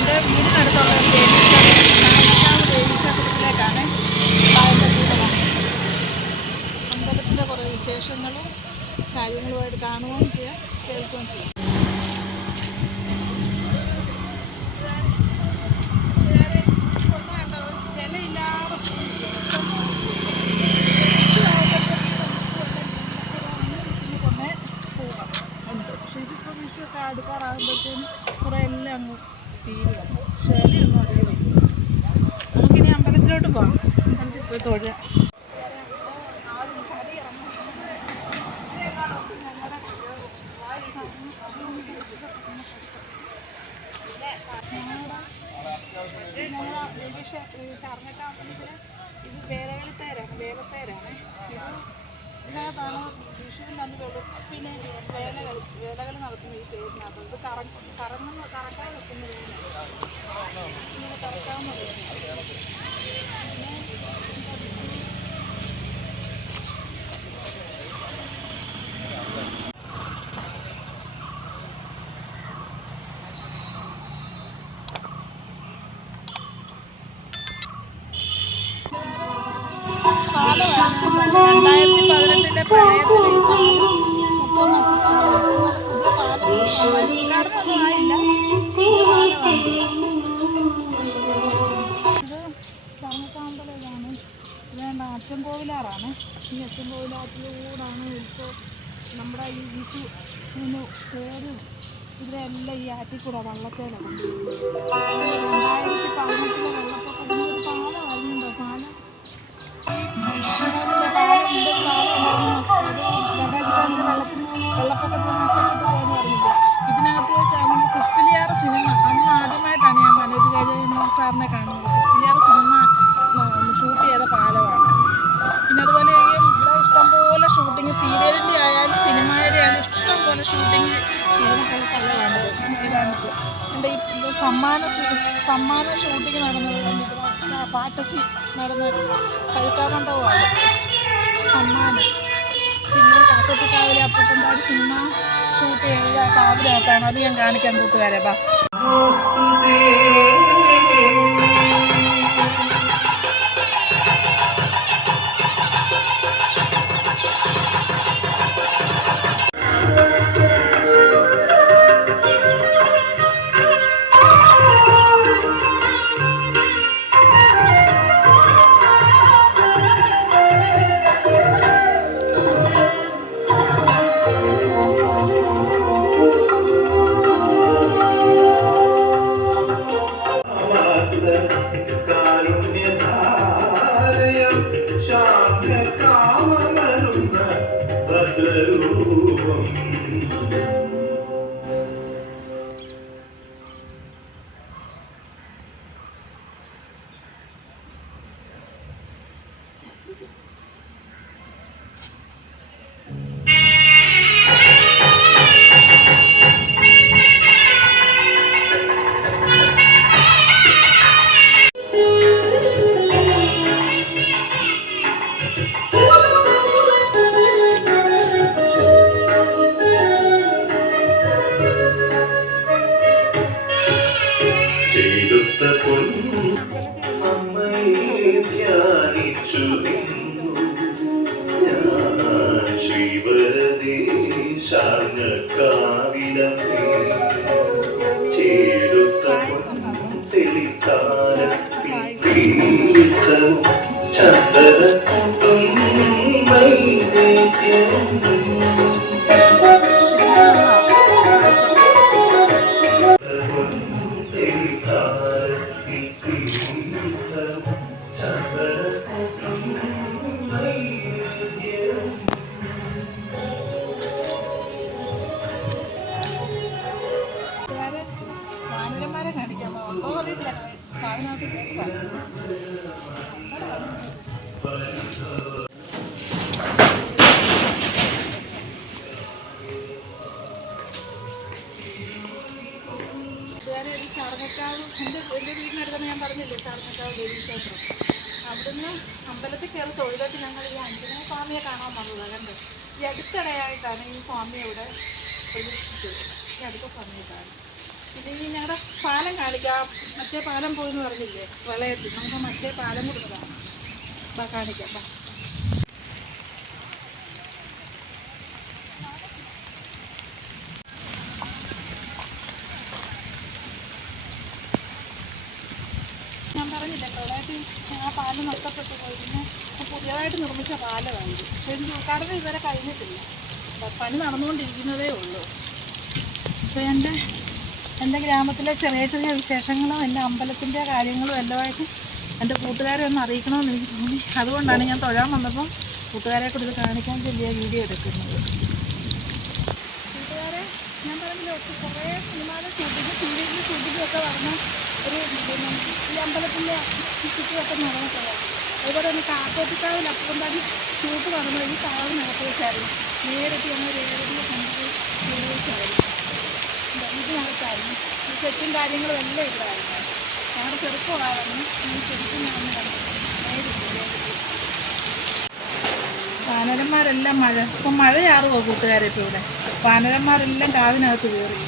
എൻ്റെ വീടിനടുത്തുള്ള ഒരു ദേവീക്ഷേത്രത്തിലേക്കാണ് അമ്പലത്തിൻ്റെ കുറേ വിശേഷങ്ങളും കാര്യങ്ങളുമായിട്ട് കാണുകയും ചെയ്യാം, കേൾക്കുകയും ചെയ്യാം. അടുക്കാറാകുമ്പോഴത്തേനും കുറേ എല്ലാം അങ്ങ് തീരുക. ശരിയൊന്നും അറിയില്ല. നമുക്കിനി അമ്പലത്തിലോട്ട് പോകാം. അമ്പലത്തിൽ പോയി തൊഴുക. ഇത് വേലകളിത്തേരാണ്. ഇതിനകത്താണ് വിഷുവിൻ്റെ അന്ന് വെളുപ്പിന് വേലകൾ നടത്തുന്ന ഈ പേരിനകത്ത്. ഇത് കറക്കാൻ വെക്കുന്ന ഇങ്ങനെ കറക്കാവുന്ന പാലമാണ്. 2018 പ്രളയത്തിൽ ഈ പാലം മൊത്തം പുതിയ പാലം ഉദ്ഘാടനമൊന്നും ആയില്ല. ഇത് കർമ്മത്താമ്പലമാണ്. വേണ്ട അച്ചൻകോവിലാറാണ്. ഈ അച്ചൻകോവിലാറ്റിലൂടാണ് ഉത്സവം. നമ്മുടെ ഈ വിഷു പേരും ഇതിലെല്ലാം ഈ ആറ്റിക്കൂടെ വള്ളത്തേലാണ്. 2018 വെള്ളപ്പൊക്കത്തിന് ഒരു പാലം വരുന്നുണ്ടോ? പാലം വെള്ളപ്പൊക്കത്തിൽ നഷ്ടപ്പെട്ടു പോകുന്നു പറഞ്ഞില്ല. ഇതിനകത്ത് വെച്ചാണ് കുക്കിലിയാർ സിനിമ. അന്ന് ആദ്യമായിട്ടാണ് ഞാൻ മനോജ് രാജേന്ദ്രൻ സാറിനെ കാണുന്നത്. കുക്കിലിയാർ സിനിമ ഷൂട്ട് ചെയ്ത പാലമാണ്. പിന്നെ അതുപോലെ ഇവിടെ ഇഷ്ടംപോലെ ഷൂട്ടിങ്, സീരിയലിൻ്റെ ആയാലും സിനിമയുടെ ആയാലും ഇഷ്ടംപോലെ ഷൂട്ടിങ് നടന്നിട്ടുള്ള സ്ഥലമാണിത്. മൈതാനത്ത് എൻ്റെ ഈ സമ്മാന ഷൂട്ടിങ് നടന്നത് പാട്ടസി നടന്ന കഴുക്കാമണ്ഡപമാണ് സമ്മാനം. പിന്നെ കാക്കത്തിക്കാവിലെ അപ്പൂപ്പൻപാടി സിനിമ ഷൂട്ട് ചെയ്ത കാവിനകത്താണ്. അത് ഞാൻ കാണിക്കാൻ കൂട്ടുകാരെ ബാ. ശാർങ്ങക്കാവ് എൻ്റെ വീടിനടുത്ത് ഞാൻ പറഞ്ഞില്ലേ, ശാർങ്ങക്കാവ് ദേവീക്ഷേത്രം. അവിടുന്ന് അമ്പലത്തിൽ കയറി തൊഴുതിട്ട് ഞങ്ങൾ ഈ ആഞ്ജനേയ സ്വാമിയെ കാണാൻ വന്നതാണ്. കണ്ട് ഈ അടുത്തിടെയായിട്ടാണ് ഈ സ്വാമിയെ ഇവിടെ പ്രതിഷ്ഠിച്ചത്. ഈ അടുത്ത സമയത്താണ്. പിന്നെ ഈ ഞങ്ങളുടെ പാലം കാണിക്കാം. മറ്റേ പാലം പോയെന്ന് പറഞ്ഞില്ലേ പ്രളയത്തിൽ, നമുക്ക് മറ്റേ പാലം കൂടെ കാണാം. കാണിക്കാം. ഞാൻ പറഞ്ഞില്ലേ പ്രളയത്തിൽ ആ പാലം നഷ്ടപ്പെട്ടു പോയി. പിന്നെ പുതിയതായിട്ട് നിർമ്മിച്ച പാലമാണ് ഇത്. പക്ഷേ ഇത് ഉദ്ഘാടനം ഇതുവരെ കഴിഞ്ഞിട്ടില്ല, പണി നടന്നുകൊണ്ടിരിക്കുന്നതേ ഉള്ളൂ. അപ്പോൾ എൻ്റെ ഗ്രാമത്തിലെ ചെറിയ ചെറിയ വിശേഷങ്ങളും എൻ്റെ അമ്പലത്തിൻ്റെ കാര്യങ്ങളും എല്ലാമായിട്ട് എൻ്റെ കൂട്ടുകാരെ ഒന്ന് അറിയിക്കണമെന്ന് എനിക്ക് തോന്നി. അതുകൊണ്ടാണ് ഞാൻ തൊഴാൻ വന്നപ്പം കൂട്ടുകാരെ കൂടി ഇത് കാണിക്കാൻ ചെറിയ വീഡിയോ എടുക്കുന്നത്. കൂട്ടുകാരെ, ഞാൻ പറഞ്ഞില്ല കുറേ സിനിമയുടെ ഷൂട്ടിങ് സീരിയലിൻ്റെ ഷൂട്ടിങ്ങൊക്കെ നടന്ന ഒരു പിന്നെ ഈ അമ്പലത്തിൻ്റെ ചുറ്റുമൊക്കെ നടന്നിട്ടുള്ളത്. അതുപോലെ തന്നെ കാക്കോട്ടിക്കാവിൽ അപ്പുറം ഷൂട്ട് നടന്നത് ഈ കാവിനകത്ത് വെച്ചായിരുന്നു. നേരിട്ട് ഞങ്ങൾ രേവതിയെ കണ്ടത് ഉപയോഗിച്ചായിരുന്നു, ഇതിനകത്തായിരുന്നു. ഈ സെറ്റും കാര്യങ്ങളും എല്ലാം ഇതായിരുന്നു. ഞങ്ങളുടെ ചെറുപ്പമായിരുന്നു ഈ ശരിക്കും ഞാൻ കണ്ടത് നേരിട്ട്. വാനരന്മാരെല്ലാം ഇപ്പം മഴയാറുമോ കൂട്ടുകാരെ? ഇപ്പോൾ ഇവിടെ വാനരന്മാരെല്ലാം കാവിനകത്ത് കയറി.